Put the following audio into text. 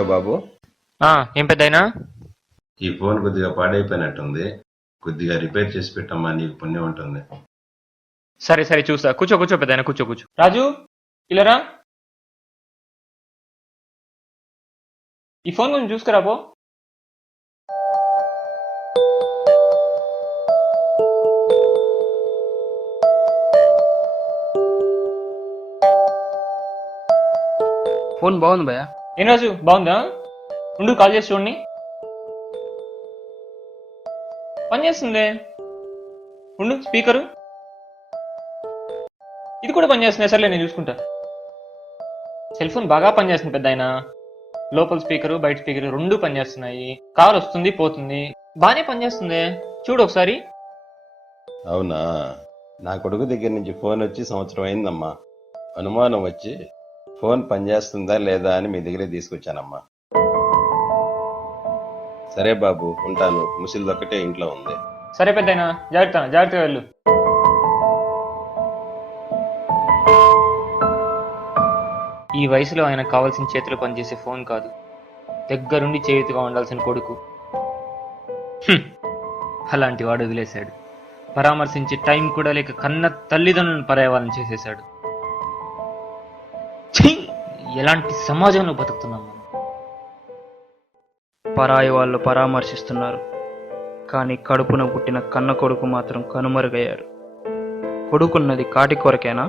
ఇదిగో బాబు, ఏం పెద్దయినా? ఈ ఫోన్ కొద్దిగా పాడైపోయినట్టుంది. కొద్దిగా రిపేర్ చేసి పెట్టమ్మా, నీకు పుణ్యం ఉంటుంది. సరే సరే చూస్తా. కూర్చో పెద్దయినా, కూర్చో. రాజు ఇలారా, ఈ ఫోన్ కొంచెం చూసుకురా పో. ఫోన్ బాగుంది భయ్యా. ఏం రాజు, బాగుందా? ఉండు కాల్ చేసి చూడండి. పని చేస్తుంది. ఉండు, స్పీకరు ఇది కూడా పని చేస్తుంది. సర్లే నేను చూసుకుంటా. సెల్ ఫోన్ బాగా పనిచేస్తుంది పెద్దాయన. లోపల స్పీకరు బయట స్పీకర్ రెండు పనిచేస్తున్నాయి. కాల్ వస్తుంది పోతుంది, బాగానే పనిచేస్తుంది. చూడు ఒకసారి. అవునా? నా కొడుకు దగ్గర నుంచి ఫోన్ వచ్చి సంవత్సరం అయిందమ్మా. అనుమానం వచ్చి ఫోన్ పనిచేస్తుందా లేదా అని మీ దగ్గరే తీసుకొచ్చానమ్మా. సరే బాబు, ఉంటాను. ముసిలిదొక్కటే ఇంట్లో ఉంది. సరే పెద్దయినా, జాగ్రత్తగా వెళ్ళు. ఈ వయసులో ఆయన కావాల్సిన చేతులు పనిచేసే ఫోన్ కాదు, దగ్గరుండి చేతిగా ఉండాల్సిన కొడుకు. అలాంటి వాడు వదిలేశాడు. పరామర్శించే టైం కూడా లేక కన్న తల్లిదండ్రులను పర్యావరణం చేసేశాడు. ఎలాంటి సమాజంలో బతుకుతున్నాం మనం? పరాయి వాళ్ళు పరామర్శిస్తున్నారు, కానీ కడుపున పుట్టిన కన్న కొడుకు మాత్రం కనుమరుగయ్యాడు. కొడుకున్నది కాటి కొరకేనా?